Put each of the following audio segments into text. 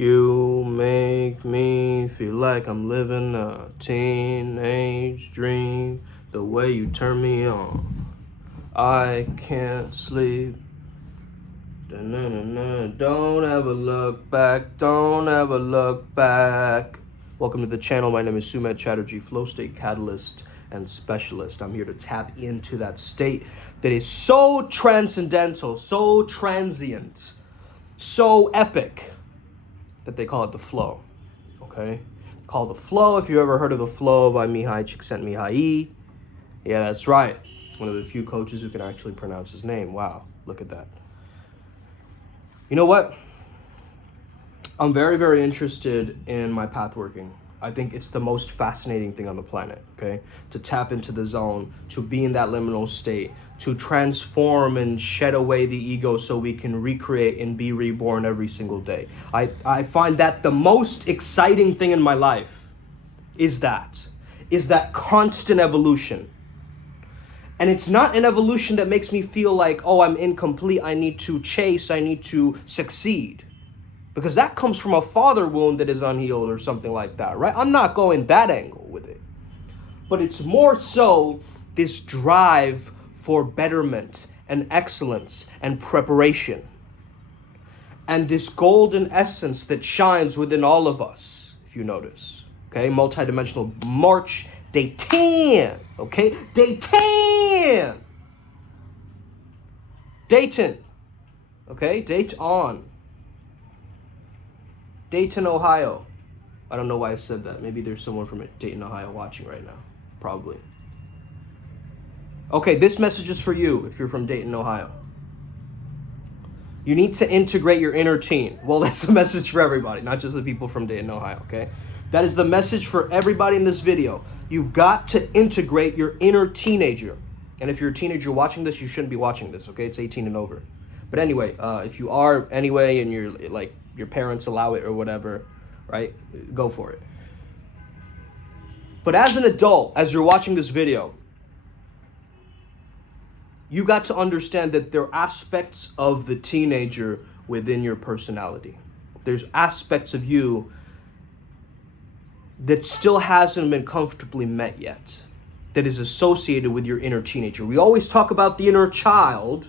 You make me feel like I'm living a teenage dream. The way you turn me on, I can't sleep. Don't ever look back, don't ever look back. Welcome to the channel. My name is Sumedh Chatterjee, flow state catalyst and specialist. I'm here to tap into that state that is so transcendental, so transient, so epic that they call it the flow. Okay? Call the flow. If you ever heard of the flow by Mihai Csikszentmihalyi. Yeah, that's right. One of the few coaches who can actually pronounce his name. Wow, look at that. You know what? I'm very, very interested in my path working. I think it's the most fascinating thing on the planet, okay? To tap into the zone, to be in that liminal state, to transform and shed away the ego so we can recreate and be reborn every single day. I find that the most exciting thing in my life is that constant evolution. And it's not an evolution that makes me feel like, oh, I'm incomplete, I need to chase, I need to succeed. Because that comes from a father wound that is unhealed or something like that, right? I'm not going that angle with it. But it's more so this drive for betterment and excellence and preparation. And this golden essence that shines within all of us, if you notice. Okay, multidimensional March, day 10. Okay, day 10. Dayton. Okay, date on. Dayton, Ohio. I don't know why I said that. Maybe there's someone from Dayton, Ohio watching right now. Probably. Okay, this message is for you if you're from Dayton, Ohio. You need to integrate your inner teen. Well, that's the message for everybody, not just the people from Dayton, Ohio, okay? That is the message for everybody in this video. You've got to integrate your inner teenager. And if you're a teenager watching this, you shouldn't be watching this, okay? It's 18 and over. But anyway, if you are anyway and you're like, your parents allow it or whatever, right? Go for it. But as an adult, as you're watching this video, you got to understand that there are aspects of the teenager within your personality. There's aspects of you that still hasn't been comfortably met yet, that is associated with your inner teenager. We always talk about the inner child.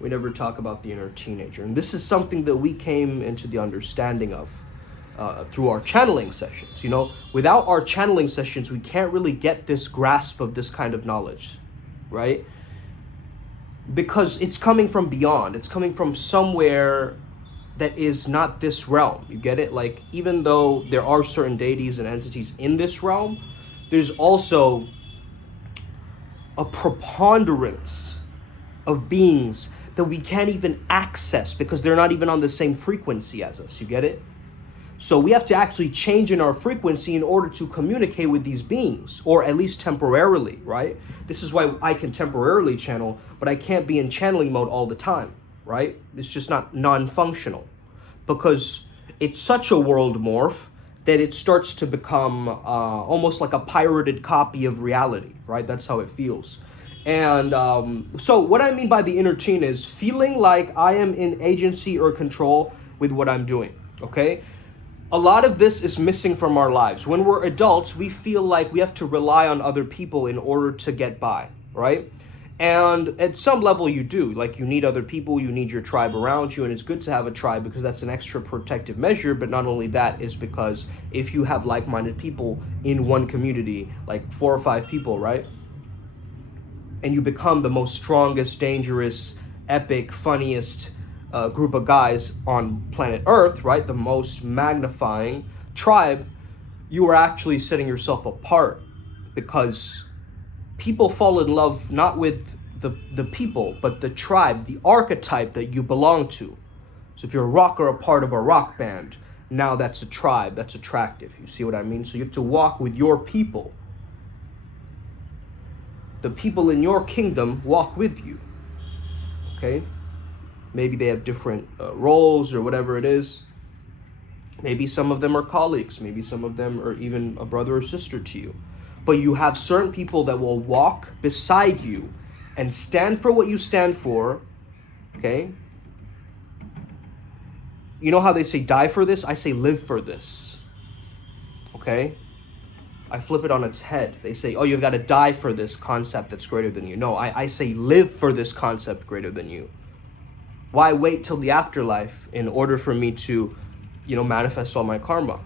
We never talk about the inner teenager. And this is something that we came into the understanding of through our channeling sessions. You know, without our channeling sessions, we can't really get this grasp of this kind of knowledge, right? Because it's coming from beyond. It's coming from somewhere that is not this realm. You get it? Like, even though there are certain deities and entities in this realm, there's also a preponderance of beings that we can't even access because they're not even on the same frequency as us. You get it? So we have to actually change in our frequency in order to communicate with these beings, or at least temporarily, right? This is why I can temporarily channel, but I can't be in channeling mode all the time, right? It's just not non-functional, because it's such a world morph that it starts to become almost like a pirated copy of reality, right? That's how it feels. And so what I mean by the inner teen is feeling like I am in agency or control with what I'm doing, okay? A lot of this is missing from our lives. When we're adults, we feel like we have to rely on other people in order to get by, right? And at some level you do. Like, you need other people, you need your tribe around you, and it's good to have a tribe because that's an extra protective measure. But not only that, is because if you have like-minded people in one community, like 4 or 5 people, right? And you become the most strongest, dangerous, epic, funniest group of guys on planet Earth, right? The most magnifying tribe, you are actually setting yourself apart, because people fall in love not with the people, but the tribe, the archetype that you belong to. So if you're a rocker, a part of a rock band, now that's a tribe, that's attractive. You see what I mean? So you have to walk with your people. The people in your kingdom walk with you, okay? Maybe they have different roles or whatever it is. Maybe some of them are colleagues. Maybe some of them are even a brother or sister to you. But you have certain people that will walk beside you and stand for what you stand for, okay? You know how they say die for this? I say live for this. Okay? I flip it on its head. They say, oh, you've got to die for this concept that's greater than you. No, I say live for this concept greater than you. Why wait till the afterlife in order for me to, manifest all my karma?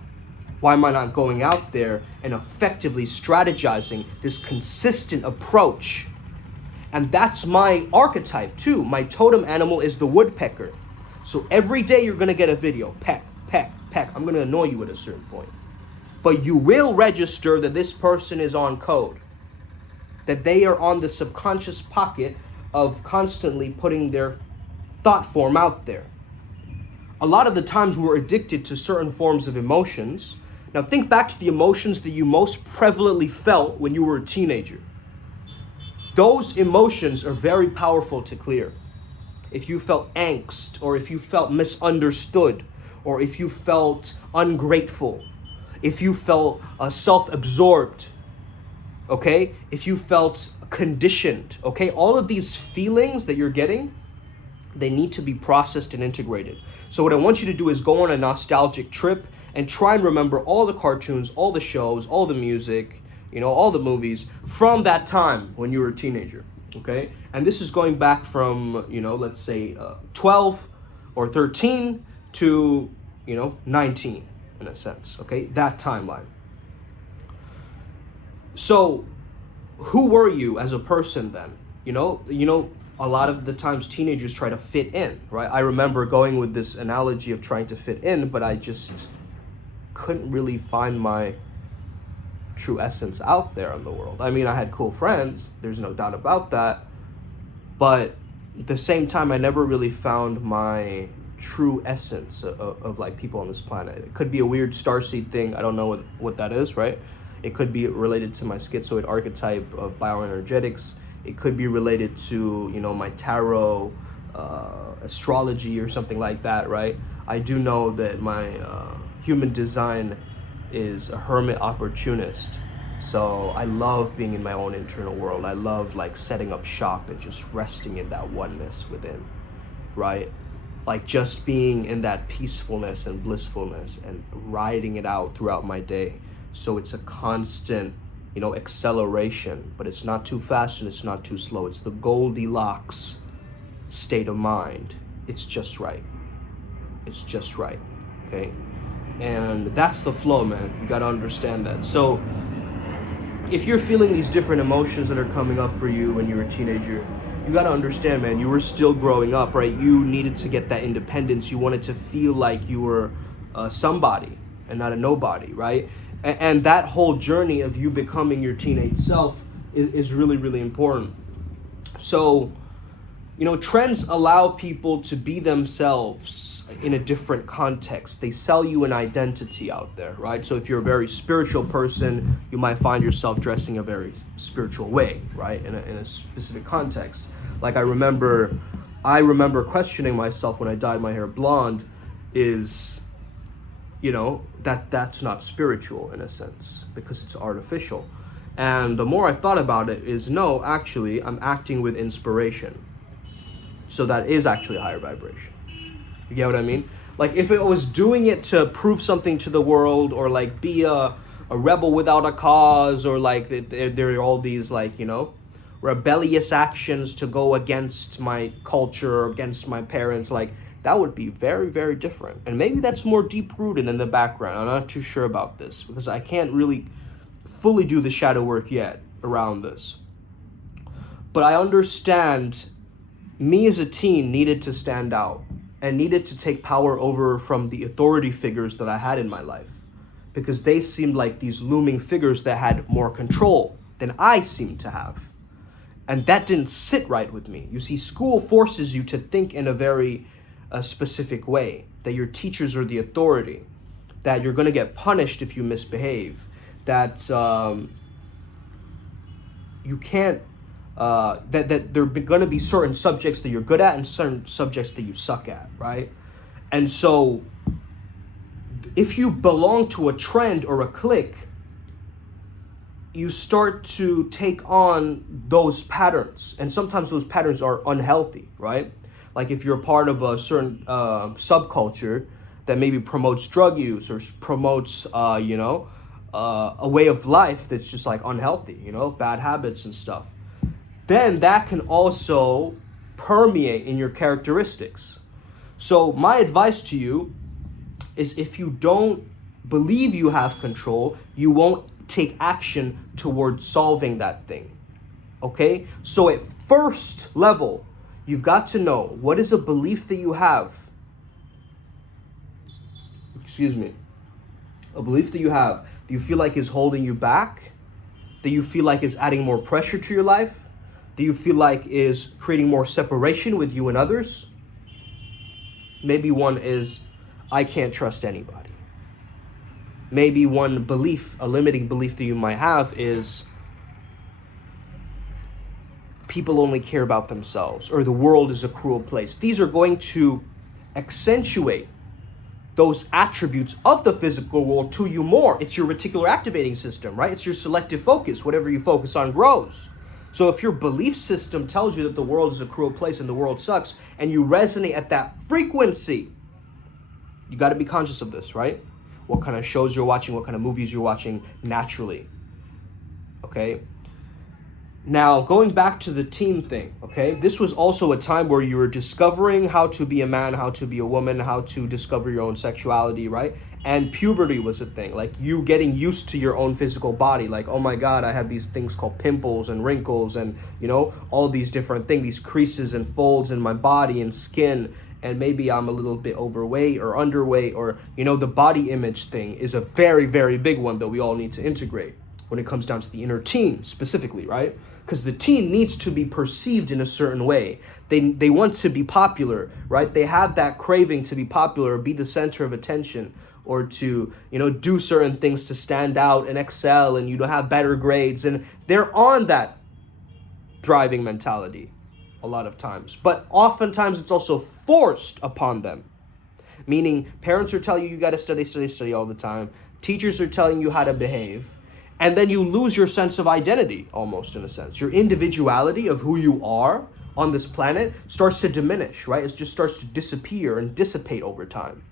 Why am I not going out there and effectively strategizing this consistent approach? And that's my archetype too. My totem animal is the woodpecker. So every day you're going to get a video. Peck, peck, peck. I'm going to annoy you at a certain point. But you will register that this person is on code. That they are on the subconscious pocket of constantly putting their thought form out there. A lot of the times we're addicted to certain forms of emotions. Now think back to the emotions that you most prevalently felt when you were a teenager. Those emotions are very powerful to clear. If you felt angst, or if you felt misunderstood, or if you felt ungrateful, if you felt self-absorbed, okay? If you felt conditioned, okay? All of these feelings that you're getting, they need to be processed and integrated. So what I want you to do is go on a nostalgic trip and try and remember all the cartoons, all the shows, all the music, all the movies from that time when you were a teenager, okay? And this is going back from, let's say 12 or 13 to, 19 in a sense, okay? That timeline. So who were you as a person then? A lot of the times teenagers try to fit in, right? I remember going with this analogy of trying to fit in, but I just couldn't really find my true essence out there in the world. I mean, I had cool friends, there's no doubt about that, but at the same time, I never really found my true essence of like people on this planet. It could be a weird starseed thing, I don't know what that is, right? It could be related to my schizoid archetype of bioenergetics. It could be related to, my tarot, astrology or something like that, right? I do know that my human design is a hermit opportunist. So I love being in my own internal world. I love like setting up shop and just resting in that oneness within, right? Like just being in that peacefulness and blissfulness and riding it out throughout my day. So it's a constant, acceleration, but it's not too fast and it's not too slow. It's the Goldilocks state of mind. It's just right. It's just right, okay? And that's the flow, man. You gotta understand that. So if you're feeling these different emotions that are coming up for you when you're a teenager, you gotta understand, man, you were still growing up, right? You needed to get that independence. You wanted to feel like you were somebody and not a nobody, right? And that whole journey of you becoming your teenage self is really, really important. So, trends allow people to be themselves in a different context. They sell you an identity out there, right? So if you're a very spiritual person, you might find yourself dressing a very spiritual way, right? In a specific context. Like I remember questioning myself when I dyed my hair blonde is, that's not spiritual in a sense because it's artificial. And the more I thought about it is, no, actually, I'm acting with inspiration. So that is actually a higher vibration. You get what I mean? Like if it was doing it to prove something to the world or like be a rebel without a cause or like there are all these like, rebellious actions to go against my culture or against my parents, like that would be very, very different. And maybe that's more deep-rooted in the background. I'm not too sure about this because I can't really fully do the shadow work yet around this. But I understand me as a teen needed to stand out and needed to take power over from the authority figures that I had in my life because they seemed like these looming figures that had more control than I seemed to have. And that didn't sit right with me. You see, school forces you to think in a very specific way, that your teachers are the authority, that you're going to get punished if you misbehave, that you can't, that there are going to be certain subjects that you're good at and certain subjects that you suck at, right? And so if you belong to a trend or a clique, you start to take on those patterns. And sometimes those patterns are unhealthy, right? Like if you're part of a certain subculture that maybe promotes drug use or promotes, a way of life that's just like unhealthy, bad habits and stuff, then that can also permeate in your characteristics. So my advice to you is, if you don't believe you have control, you won't take action towards solving that thing. Okay? So at first level, you've got to know, what is a belief that you have? A belief that you have, do you feel like is holding you back? Do you feel like is adding more pressure to your life? Do you feel like is creating more separation with you and others? Maybe one is, I can't trust anybody. Maybe one belief, a limiting belief that you might have is, people only care about themselves, or the world is a cruel place. These are going to accentuate those attributes of the physical world to you more. It's your reticular activating system, right? It's your selective focus. Whatever you focus on grows. So if your belief system tells you that the world is a cruel place and the world sucks, and you resonate at that frequency, you got to be conscious of this, right? What kind of shows you're watching, what kind of movies you're watching naturally. Okay? Now, going back to the teen thing, okay? This was also a time where you were discovering how to be a man, how to be a woman, how to discover your own sexuality, right? And puberty was a thing, like you getting used to your own physical body. Like, oh my God, I have these things called pimples and wrinkles and, all these different things, these creases and folds in my body and skin. And maybe I'm a little bit overweight or underweight, or, the body image thing is a very, very big one that we all need to integrate when it comes down to the inner teen specifically, right? Because the teen needs to be perceived in a certain way. They want to be popular, right? They have that craving to be popular or be the center of attention, or to, do certain things to stand out and excel and, have better grades. And they're on that driving mentality a lot of times. But oftentimes it's also forced upon them. Meaning parents are telling you got to study all the time. Teachers are telling you how to behave. And then you lose your sense of identity, almost, in a sense. Your individuality of who you are on this planet starts to diminish, right? It just starts to disappear and dissipate over time.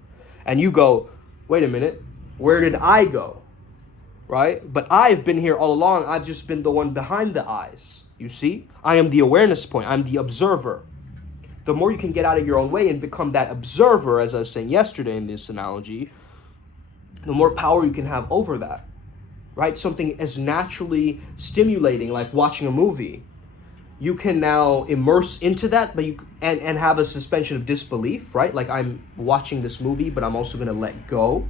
And you go, wait a minute, where did I go, right? But I've been here all along. I've just been the one behind the eyes, you see? I am the awareness point. I'm the observer. The more you can get out of your own way and become that observer, as I was saying yesterday in this analogy, the more power you can have over that. Right? Something as naturally stimulating like watching a movie. You can now immerse into that, but and have a suspension of disbelief, right? Like, I'm watching this movie, but I'm also going to let go.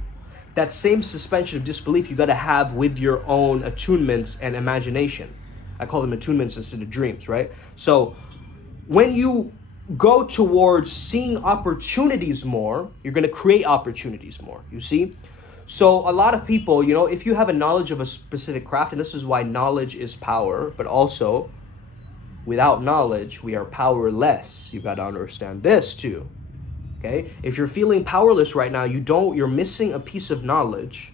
That same suspension of disbelief you got to have with your own attunements and imagination. I call them attunements instead of dreams, right? So when you go towards seeing opportunities more, you're going to create opportunities more, you see? So a lot of people, if you have a knowledge of a specific craft, and this is why knowledge is power, but also without knowledge, we are powerless. You got to understand this too. Okay? If you're feeling powerless right now, you're missing a piece of knowledge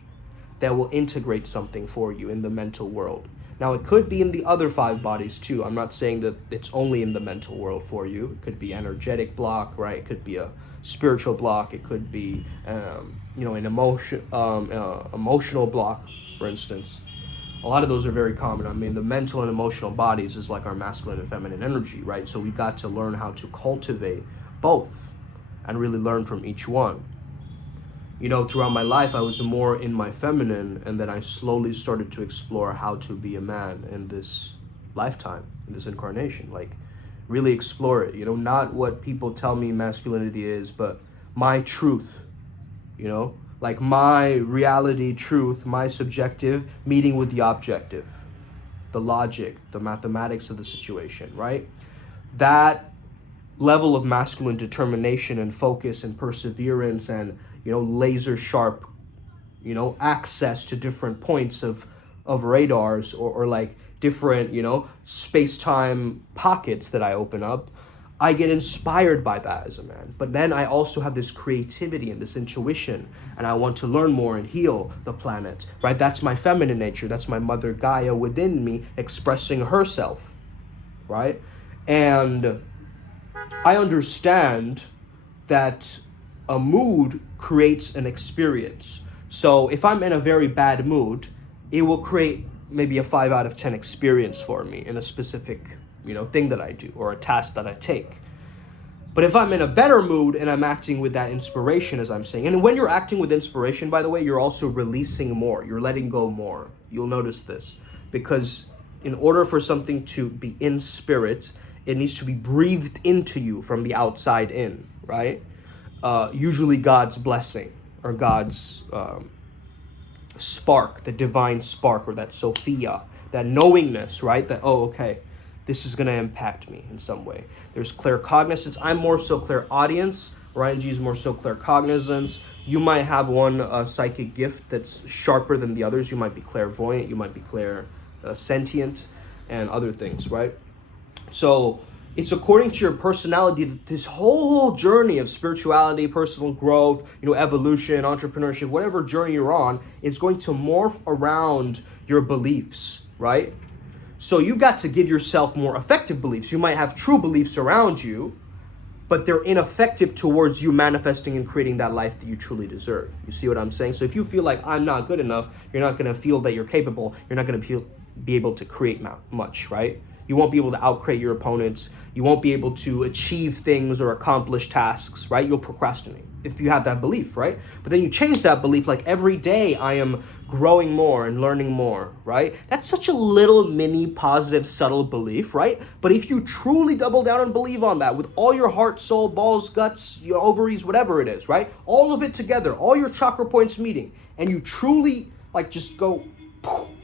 that will integrate something for you in the mental world. Now, it could be in the other 5 bodies too. I'm not saying that it's only in the mental world for you. It could be energetic block, right? It could be a spiritual block. It could be, an emotional block, for instance. A lot of those are very common. I mean, the mental and emotional bodies is like our masculine and feminine energy, right? So we got to learn how to cultivate both and really learn from each one. Throughout my life, I was more in my feminine, and then I slowly started to explore how to be a man in this lifetime, in this incarnation. Like, really explore it, not what people tell me masculinity is, but my truth, like my reality truth, my subjective meeting with the objective, the logic, the mathematics of the situation, right? That level of masculine determination and focus and perseverance and, laser sharp, access to different points of radars or like different, space-time pockets that I open up, I get inspired by that as a man. But then I also have this creativity and this intuition, and I want to learn more and heal the planet, right? That's my feminine nature. That's my mother Gaia within me expressing herself, right? And I understand that a mood creates an experience. So if I'm in a very bad mood, it will create maybe a 5 out of 10 experience for me in a specific, thing that I do or a task that I take. But if I'm in a better mood and I'm acting with that inspiration, as I'm saying, and when you're acting with inspiration, by the way, you're also releasing more. You're letting go more. You'll notice this. Because in order for something to be in spirit, it needs to be breathed into you from the outside in, right? Usually God's blessing or God's spark, the divine spark, or that Sophia, that knowingness, right? That, oh, okay, this is going to impact me in some way. There's claircognizance. I'm more so clairaudience. Ryan G is more so claircognizance. You might have one psychic gift that's sharper than the others. You might be clairvoyant. You might be clairsentient and other things, right? So it's according to your personality that this whole journey of spirituality, personal growth, evolution, entrepreneurship, whatever journey you're on, is going to morph around your beliefs, right? So you got to give yourself more effective beliefs. You might have true beliefs around you, but they're ineffective towards you manifesting and creating that life that you truly deserve. You see what I'm saying? So if you feel like I'm not good enough, you're not going to feel that you're capable. You're not going to be able to create much, right? You won't be able to outcreate your opponents. You won't be able to achieve things or accomplish tasks, right? You'll procrastinate if you have that belief, right? But then you change that belief, like every day I am growing more and learning more, right? That's such a little mini positive, subtle belief, right? But if you truly double down and believe on that with all your heart, soul, balls, guts, your ovaries, whatever it is, right? All of it together, all your chakra points meeting, and you truly just go,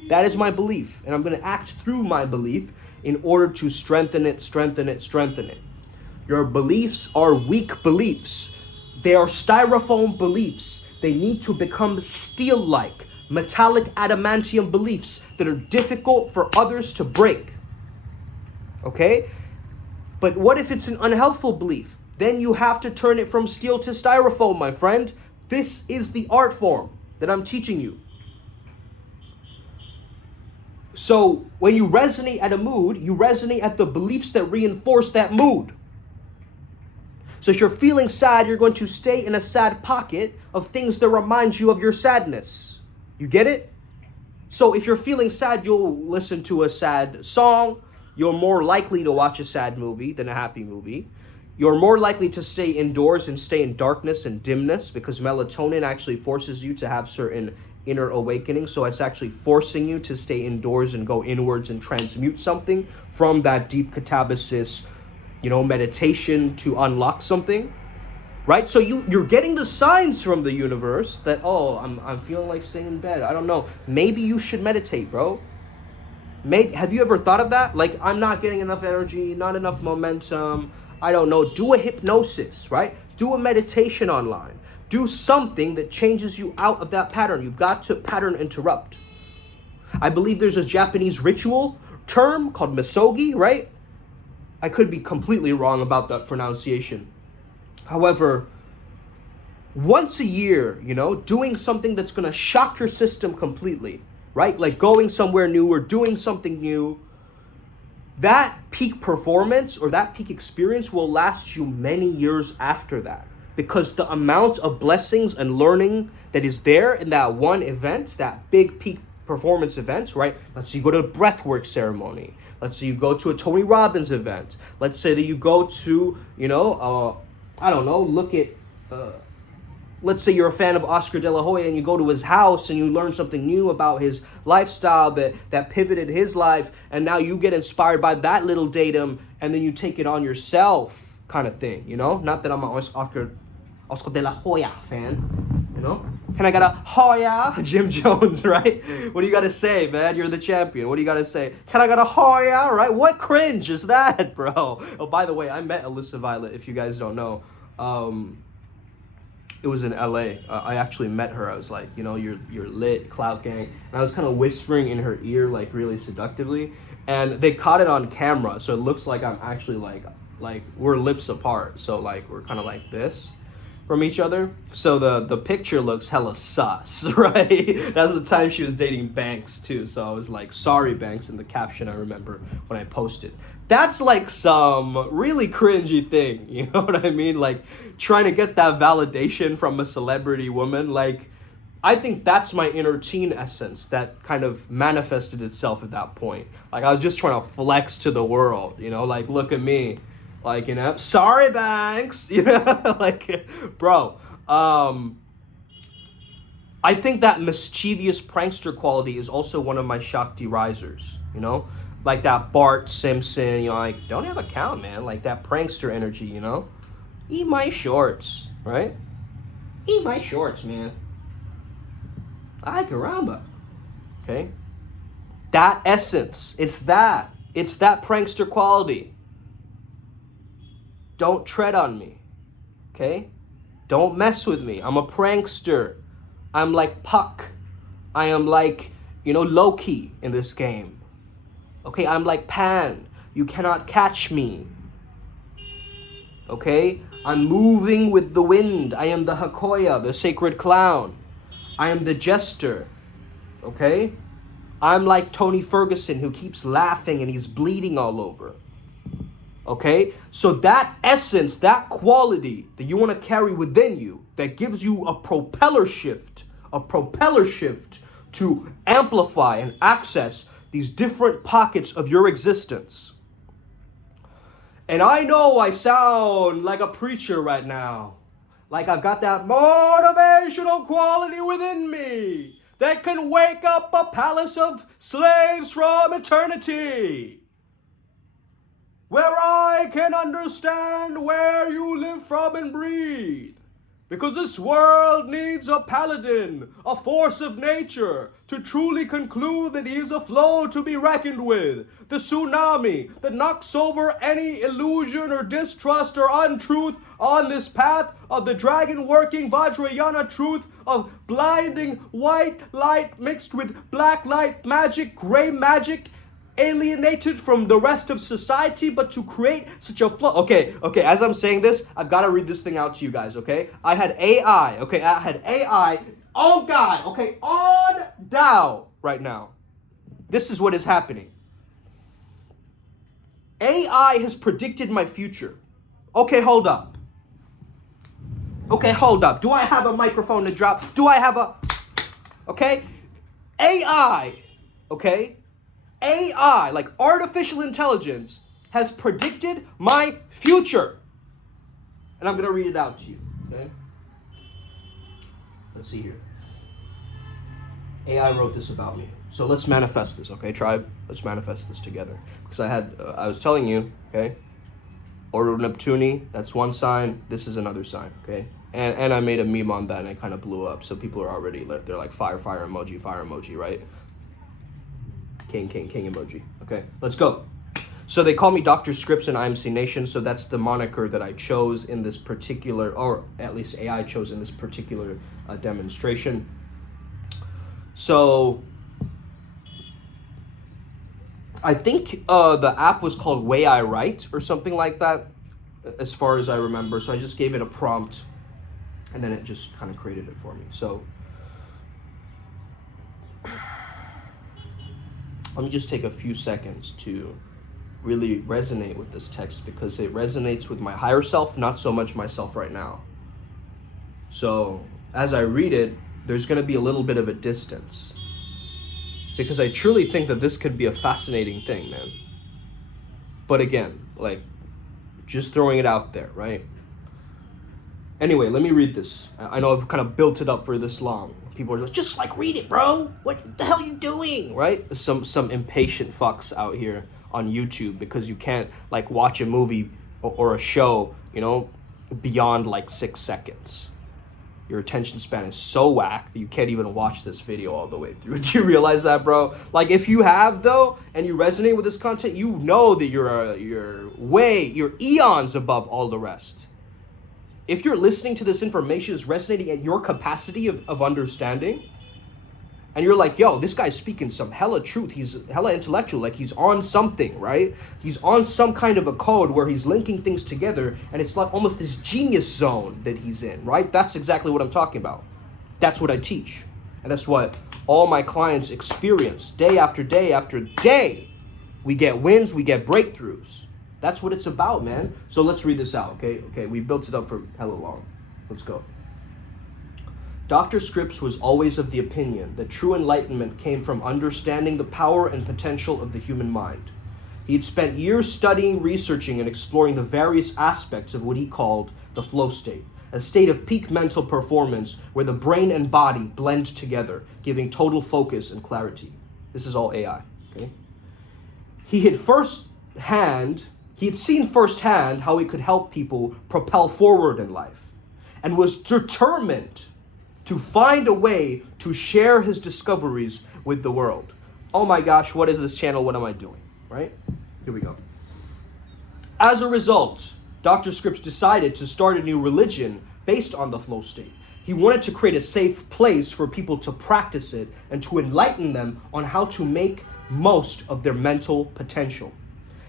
that is my belief, and I'm going to act through my belief in order to strengthen it. Your beliefs are weak beliefs. They are styrofoam beliefs. They need to become steel-like, metallic adamantium beliefs that are difficult for others to break. Okay? But what if it's an unhelpful belief? Then you have to turn it from steel to styrofoam, my friend. This is the art form that I'm teaching you. So when you resonate at a mood, you resonate at the beliefs that reinforce that mood. So if you're feeling sad, you're going to stay in a sad pocket of things that remind you of your sadness. You get it? So if you're feeling sad, you'll listen to a sad song. You're more likely to watch a sad movie than a happy movie. You're more likely to stay indoors and stay in darkness and dimness because melatonin actually forces you to have certain inner awakening. So it's actually forcing you to stay indoors and go inwards and transmute something from that deep catabasis, meditation to unlock something, right? So you're getting the signs from the universe that, oh, I'm feeling like staying in bed. I don't know. Maybe you should meditate, bro. Have you ever thought of that? Like, I'm not getting enough energy, not enough momentum. I don't know. Do a hypnosis, right? Do a meditation online. Do something that changes you out of that pattern. You've got to pattern interrupt. I believe there's a Japanese ritual term called misogi, right? I could be completely wrong about that pronunciation. However, once a year, doing something that's going to shock your system completely, right? Like going somewhere new or doing something new, that peak performance or that peak experience will last you many years after that. Because the amount of blessings and learning that is there in that one event, that big peak performance event, right? Let's say you go to a breathwork ceremony. Let's say you go to a Tony Robbins event. Let's say that you go to, let's say you're a fan of Oscar De La Hoya and you go to his house and you learn something new about his lifestyle that pivoted his life, and now you get inspired by that little datum and then you take it on yourself kind of thing, Not that I'm an Oscar De La Hoya fan, Can I get a Hoya? Jim Jones, right? What do you got to say, man? You're the champion. What do you got to say? Can I get a Hoya, right? What cringe is that, bro? Oh, by the way, I met Alyssa Violet, if you guys don't know. It was in LA. I actually met her. I was like, you're lit, Clout Gang. And I was kind of whispering in her ear, like really seductively. And they caught it on camera. So it looks like I'm actually like we're lips apart. So like, we're kind of like this. from each other. So the picture looks hella sus, right? That's the time she was dating Banks too. So I was like, sorry Banks in the caption, I remember when I posted. That's like some really cringy thing, you know what I mean? Like trying to get that validation from a celebrity woman. Like, I think that's my inner teen essence that kind of manifested itself at that point. Like I was just trying to flex to the world, you know, like look at me. Like, you know, sorry Banks, you know, like, bro, I think that mischievous prankster quality is also one of my Shakti risers, you know, like that Bart Simpson, you know, like, don't have a count, man, like that prankster energy, you know, eat my shorts, right? Eat my shorts, man. Ay, caramba, okay? That essence, it's that prankster quality. Don't tread on me, okay? Don't mess with me. I'm a prankster. I'm like Puck. I am like, you know, Loki in this game. Okay, I'm like Pan. You cannot catch me. Okay? I'm moving with the wind. I am the Hakoya, the sacred clown. I am the jester. Okay? I'm like Tony Ferguson who keeps laughing and he's bleeding all over. Okay, so that essence, that quality that you want to carry within you, that gives you a propeller shift to amplify and access these different pockets of your existence. And I know I sound like a preacher right now, like I've got that motivational quality within me that can wake up a palace of slaves from eternity, where I can understand where you live from and breathe. Because this world needs a paladin, a force of nature, to truly conclude that he is a flow to be reckoned with. The tsunami that knocks over any illusion or distrust or untruth on this path of the dragon-working Vajrayana truth of blinding white light mixed with black light magic, gray magic, alienated from the rest of society, but to create such a flow. Okay, as I'm saying this, I've got to read this thing out to you guys, okay? I had AI, oh God, okay, on Dow right now. This is what is happening. AI has predicted my future. Okay, hold up. Do I have a microphone to drop? Do I have a... Okay? AI, okay? AI, like artificial intelligence, has predicted my future. And I'm going to read it out to you, okay? Let's see here. AI wrote this about me. So let's manifest this, okay, tribe? Let's manifest this together. Because I was telling you, okay? Ordo Neptuni, that's one sign. This is another sign, okay? And I made a meme on that and it kind of blew up. So people are already, they're like fire emoji, right? King emoji. Okay, let's go. So they call me Dr. Scripps in IMC Nation, so that's the moniker that I chose in this particular, or at least AI chose in this particular demonstration. So I think the app was called Way I Write or something like that, as far as I remember. So I just gave it a prompt and then it just kind of created it for me. So let me just take a few seconds to really resonate with this text, because it resonates with my higher self, not so much myself right now. So as I read it, there's going to be a little bit of a distance, because I truly think that this could be a fascinating thing, man. But again, like, just throwing it out there, right? Anyway, let me read this. I know I've kind of built it up for this long. People are just like, read it, bro. What the hell are you doing, right? Some impatient fucks out here on YouTube, because you can't like watch a movie or a show, you know, beyond like 6 seconds. Your attention span is so whack that you can't even watch this video all the way through. Do you realize that, bro? Like, if you have though, and you resonate with this content, you know that you're eons above all the rest. If you're listening to this information is resonating at your capacity of understanding, And you're like, yo, this guy's speaking some hella truth. He's hella intellectual. Like, he's on something, right? He's on some kind of a code where he's linking things together, and it's like almost this genius zone that he's in, right? That's exactly what I'm talking about. That's what I teach. And that's what all my clients experience day after day after day. We get wins, we get breakthroughs. That's what it's about, man. So let's read this out, okay? Okay, we built it up for hella long. Let's go. Dr. Scripps was always of the opinion that true enlightenment came from understanding the power and potential of the human mind. He had spent years studying, researching, and exploring the various aspects of what he called the flow state, a state of peak mental performance where the brain and body blend together, giving total focus and clarity. This is all AI, okay? He had seen firsthand how he could help people propel forward in life, and was determined to find a way to share his discoveries with the world. Oh my gosh, what is this channel? What am I doing? Right? Here we go. As a result, Dr. Scripps decided to start a new religion based on the flow state. He wanted to create a safe place for people to practice it and to enlighten them on how to make most of their mental potential.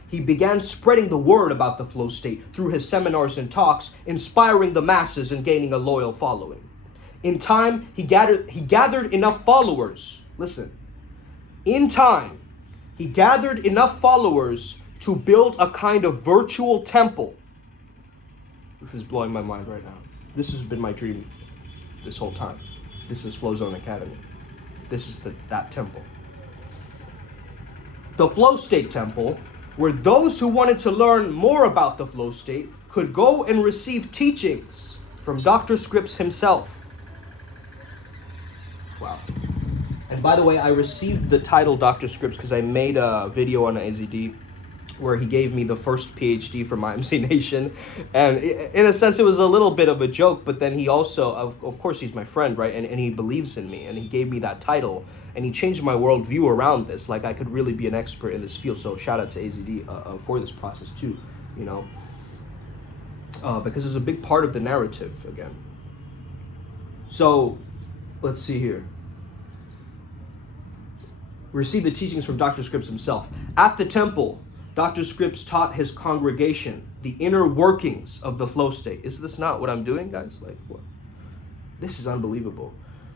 He began spreading the word about the flow state through his seminars and talks, inspiring the masses and gaining a loyal following. In time, he gathered enough followers. Listen. In time, he gathered enough followers to build a kind of virtual temple. This is blowing my mind right now. This has been my dream this whole time. This is Flow Zone Academy. This is that temple. The flow state temple, where those who wanted to learn more about the flow state could go and receive teachings from Dr. Scripps himself. Wow. And by the way, I received the title Dr. Scripps because I made a video on AZD where he gave me the first PhD from IMC Nation. And in a sense, it was a little bit of a joke, but then he also, of course, he's my friend, right? And he believes in me, and he gave me that title, and he changed my worldview around this. Like, I could really be an expert in this field. So shout out to AZD for this process too, you know, because it's a big part of the narrative again. So let's see here. Receive the teachings from Dr. Scripps himself. At the temple, Dr. Scripps taught his congregation the inner workings of the flow state. Is this not what I'm doing, guys? Like, what? This is unbelievable.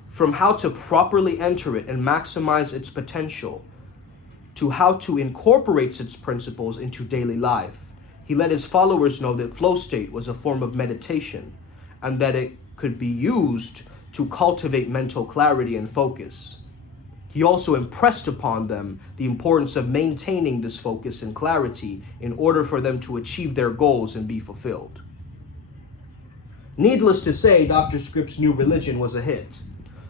From how to properly enter it and maximize its potential, to how to incorporate its principles into daily life. He let his followers know that flow state was a form of meditation, and that it could be used to cultivate mental clarity and focus. He also impressed upon them the importance of maintaining this focus and clarity in order for them to achieve their goals and be fulfilled. Needless to say, Dr. Scripps' new religion was a hit.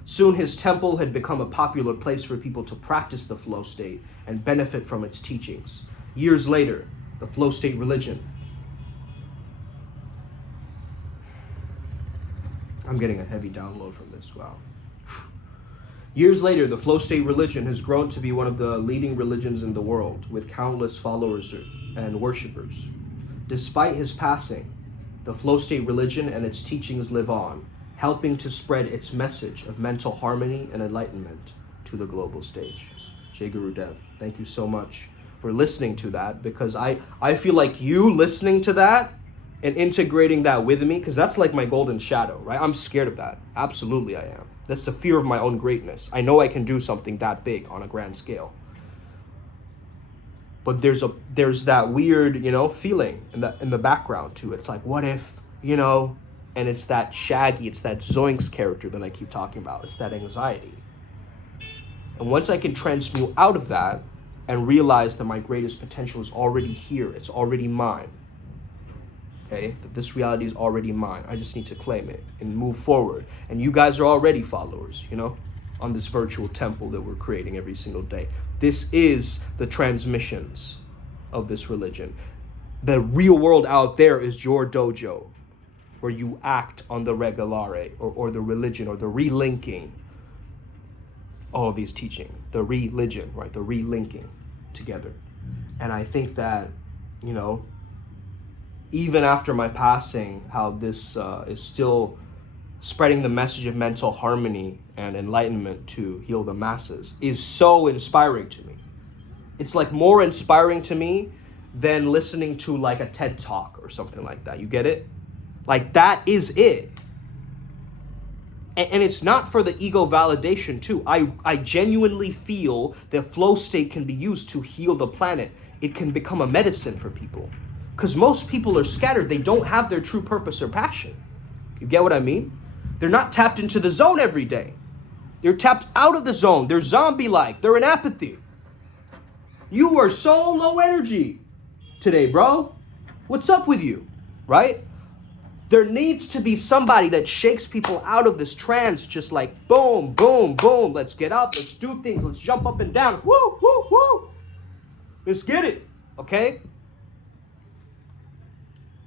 Soon his temple had become a popular place for people to practice the flow state and benefit from its teachings. Years later, the flow state religion. I'm getting a heavy download from this, wow. Years later, the flow state religion has grown to be one of the leading religions in the world, with countless followers and worshipers. Despite his passing, the flow state religion and its teachings live on, helping to spread its message of mental harmony and enlightenment to the global stage. Jai Guru Dev, thank you so much for listening to that, because I feel like you listening to that and integrating that with me, because that's like my golden shadow, right? I'm scared of that. Absolutely I am. That's the fear of my own greatness. I know I can do something that big on a grand scale. But there's that weird, you know, feeling in the background too. It's like, what if, you know, and it's that Shaggy, it's that Zoinks character that I keep talking about. It's that anxiety. And once I can transmute out of that and realize that my greatest potential is already here, it's already mine. Okay, that this reality is already mine. I just need to claim it and move forward. And you guys are already followers, you know, on this virtual temple that we're creating every single day. This is the transmissions of this religion. The real world out there is your dojo, where you act on the regolare or the religion or the relinking all of these teaching, the religion, right? The relinking together. And I think that, you know, even after my passing, how this is still spreading the message of mental harmony and enlightenment to heal the masses is so inspiring to me. It's like more inspiring to me than listening to like a TED Talk or something like that. You get it? Like that is it. And it's not for the ego validation too. I genuinely feel that flow state can be used to heal the planet. It can become a medicine for people. Because most people are scattered. They don't have their true purpose or passion. You get what I mean? They're not tapped into the zone every day. They're tapped out of the zone. They're zombie-like. They're in apathy. You are so low energy today, bro. What's up with you? Right? There needs to be somebody that shakes people out of this trance, just like boom, boom, boom. Let's get up. Let's do things. Let's jump up and down. Woo, woo, woo. Let's get it. Okay?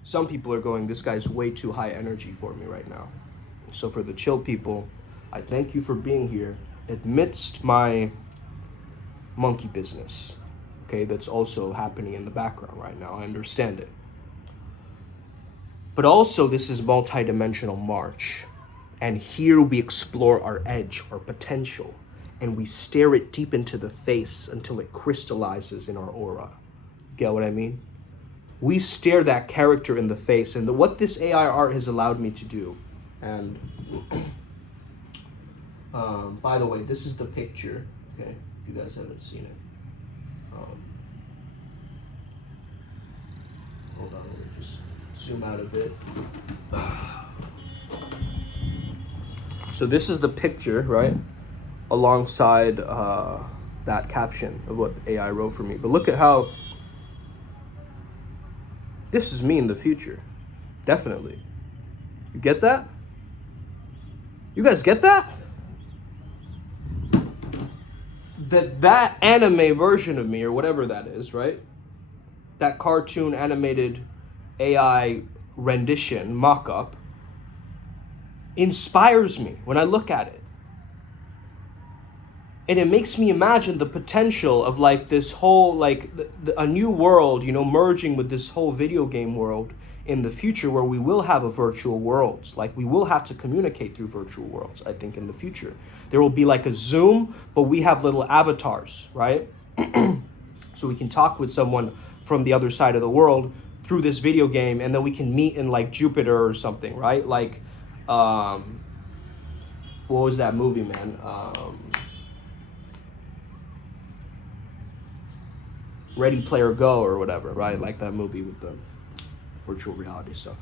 Some people are going, this guy's way too high energy for me right now. So for the chill people, I thank you for being here amidst my monkey business. Okay, that's also happening in the background right now. I understand it. But also, this is multidimensional March. And here we explore our edge, our potential, and we stare it deep into the face until it crystallizes in our aura. Get what I mean? We stare that character in the face, and what this AI art has allowed me to do. And by the way, this is the picture, okay, if you guys haven't seen it. Hold on, let me just zoom out a bit. So this is the picture, right? Alongside that caption of what AI wrote for me. But look at how this is me in the future. Definitely. You get that? You guys get that? That anime version of me, or whatever that is, right? That cartoon animated AI rendition, mock-up, inspires me when I look at it. And it makes me imagine the potential of like this whole, like a new world, you know, merging with this whole video game world in the future, where we will have a virtual worlds. Like we will have to communicate through virtual worlds, I think, in the future. There will be like a Zoom, but we have little avatars, right? So we can talk with someone from the other side of the world through this video game, and then we can meet in like Jupiter or something, right? Like, what was that movie, man? Ready Player Go or whatever, right? Like that movie with the virtual reality stuff.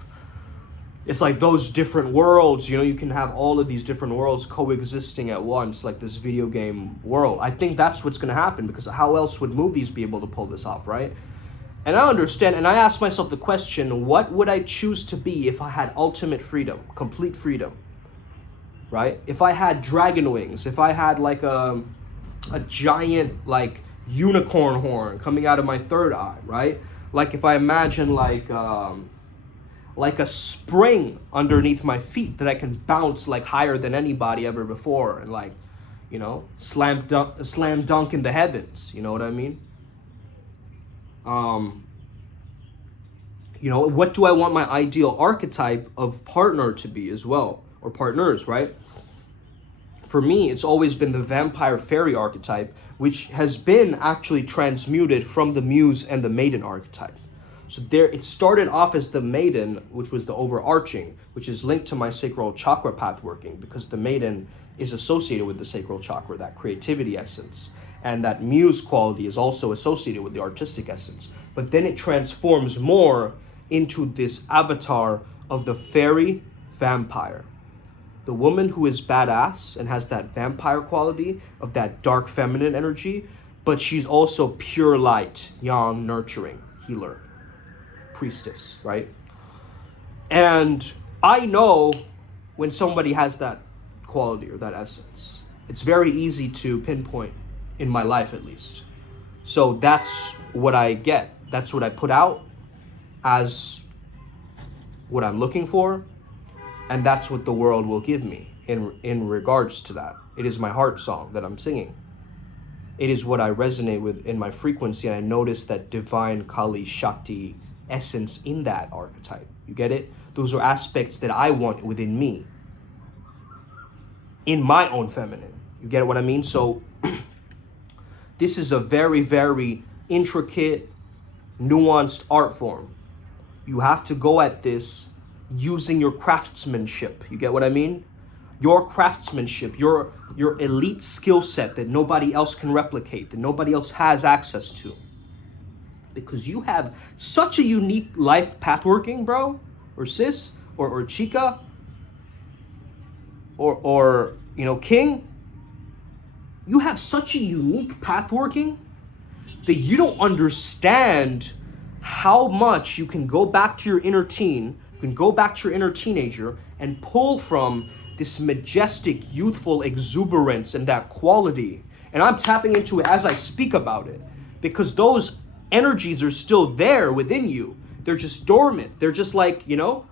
It's like those different worlds, you know, you can have all of these different worlds coexisting at once, like this video game world. I think that's what's going to happen, because how else would movies be able to pull this off, right? And I understand, and I ask myself the question, what would I choose to be if I had ultimate freedom, complete freedom, right? If I had dragon wings, if I had like a giant like unicorn horn coming out of my third eye, right? Like if I imagine like a spring underneath my feet that I can bounce like higher than anybody ever before, and like, you know, slam dunk in the heavens. You know what I mean? You know, what do I want my ideal archetype of partner to be as well, or partners, right? For me, it's always been the vampire fairy archetype, which has been actually transmuted from the muse and the maiden archetype. So there, it started off as the maiden, which was the overarching, which is linked to my sacral chakra path working, because the maiden is associated with the sacral chakra, that creativity essence. And that muse quality is also associated with the artistic essence. But then it transforms more into this avatar of the fairy vampire. The woman who is badass and has that vampire quality of that dark feminine energy, but she's also pure light, yang, nurturing, healer, priestess, right? And I know when somebody has that quality or that essence. It's very easy to pinpoint, in my life at least. So that's what I get. That's what I put out as what I'm looking for. And that's what the world will give me in regards to that. It is my heart song that I'm singing. It is what I resonate with in my frequency. And I notice that divine Kali Shakti essence in that archetype. You get it? Those are aspects that I want within me. in my own feminine. You get what I mean? So this is a very, very intricate, nuanced art form. You have to go at this using your craftsmanship. You get what I mean? Your craftsmanship, your elite skill set that nobody else can replicate, that nobody else has access to. Because you have such a unique life path working, bro, or sis, or chica, or you know, king. You have such a unique path working that you don't understand how much you can go back to your inner teen, you can go back to your inner teenager and pull from this majestic, youthful exuberance and that quality. And I'm tapping into it as I speak about it, because those energies are still there within you. They're just dormant. They're just like, you know,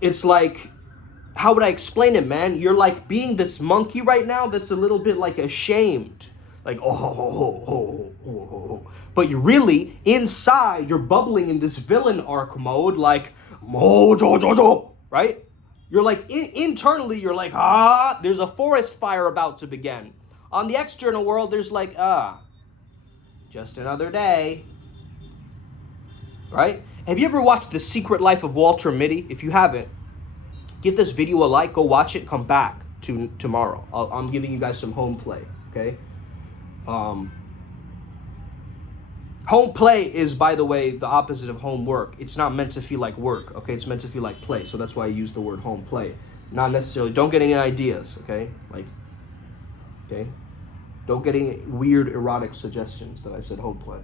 it's like, how would I explain it, man? You're like being this monkey right now that's a little bit like ashamed. Like, oh. But you're really, inside, you're bubbling in this villain arc mode, like, right? You're like, internally, you're like, there's a forest fire about to begin. On the external world, there's like, just another day. Right? Have you ever watched The Secret Life of Walter Mitty? If you haven't, give this video a like, go watch it, come back to tomorrow. I'm giving you guys some home play, okay? Home play is, by the way, the opposite of homework. It's not meant to feel like work, okay? It's meant to feel like play, so that's why I use the word home play. Not necessarily, don't get any ideas, okay? Like, okay? Don't get any weird erotic suggestions that I said home play.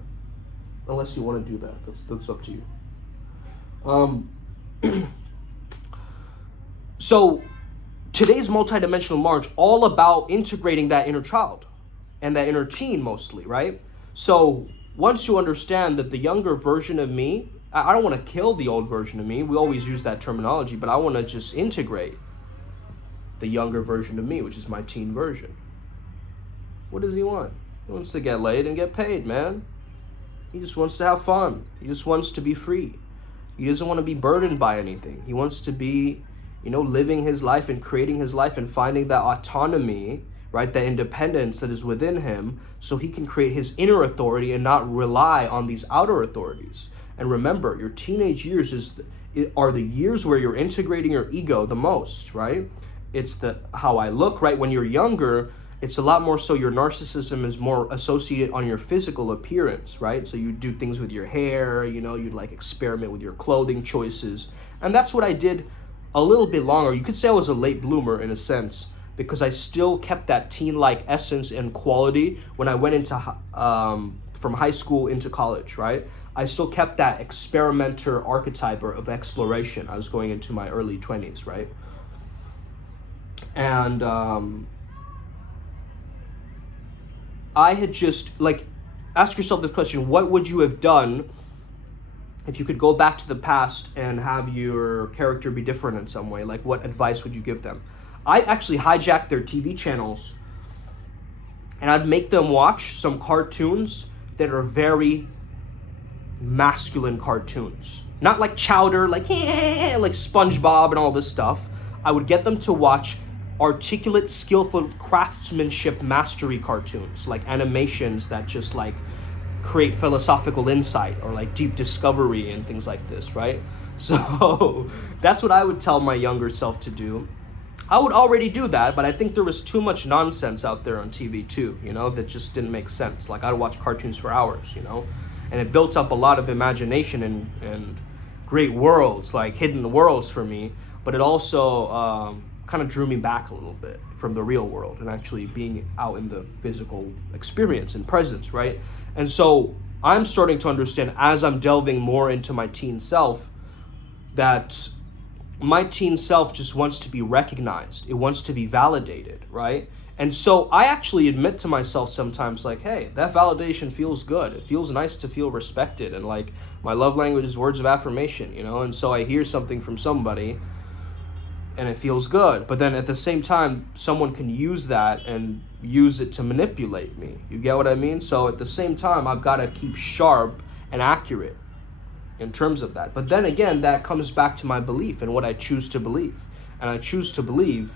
Unless you want to do that, that's up to you. So today's multidimensional March, all about integrating that inner child and that inner teen mostly, right? So once you understand that the younger version of me, I don't want to kill the old version of me. We always use that terminology, but I want to just integrate the younger version of me, which is my teen version. What does he want? He wants to get laid and get paid, man. He just wants to have fun. He just wants to be free. He doesn't want to be burdened by anything. He wants to be, you know, living his life and creating his life and finding that autonomy, right, that independence that is within him, so he can create his inner authority and not rely on these outer authorities. And remember, your teenage years are the years where you're integrating your ego the most, right? It's the how I look, right? When you're younger, it's a lot more so your narcissism is more associated on your physical appearance, right? So you do things with your hair, you know, you'd like experiment with your clothing choices. And that's what I did a little bit longer. You could say I was a late bloomer in a sense, because I still kept that teen-like essence and quality when I went into from high school into college, right? I still kept that experimenter archetype of exploration. I was going into my early 20s, right? And I had just, like, ask yourself the question, what would you have done if you could go back to the past and have your character be different in some way? Like, what advice would you give them? I'd actually hijack their TV channels and I'd make them watch some cartoons that are very masculine cartoons. Not like Chowder, like SpongeBob and all this stuff. I would get them to watch articulate, skillful craftsmanship mastery cartoons, like animations that just like create philosophical insight or like deep discovery and things like this, right? So that's what I would tell my younger self to do. I would already do that, but I think there was too much nonsense out there on TV too, you know, that just didn't make sense. Like, I'd watch cartoons for hours, you know, and it built up a lot of imagination and great worlds, like hidden worlds for me, but it also kind of drew me back a little bit from the real world and actually being out in the physical experience and presence, right? And so I'm starting to understand, as I'm delving more into my teen self, that my teen self just wants to be recognized. It wants to be validated, right? And so I actually admit to myself sometimes, like, hey, that validation feels good. It feels nice to feel respected. And like, my love language is words of affirmation, you know? And so I hear something from somebody and it feels good. But then at the same time, someone can use that and use it to manipulate me. You get what I mean? So at the same time, I've got to keep sharp and accurate in terms of that. But then again, that comes back to my belief and what I choose to believe. And I choose to believe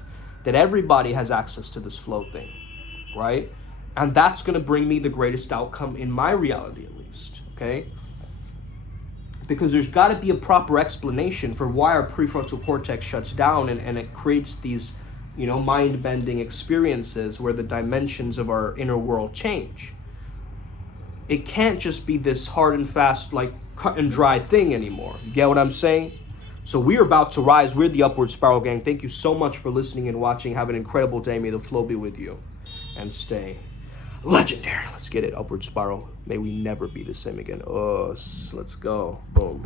that everybody has access to this flow thing, right? And that's going to bring me the greatest outcome in my reality, at least, okay? Because there's got to be a proper explanation for why our prefrontal cortex shuts down and it creates these, mind-bending experiences where the dimensions of our inner world change. It can't just be this hard and fast, like cut and dry thing anymore. You get what I'm saying? So we're about to rise. We're the Upward Spiral Gang. Thank you so much for listening and watching. Have an incredible day. May the flow be with you. And stay legendary. Let's get it. Upward Spiral. May we never be the same again. Oh, let's go. Boom.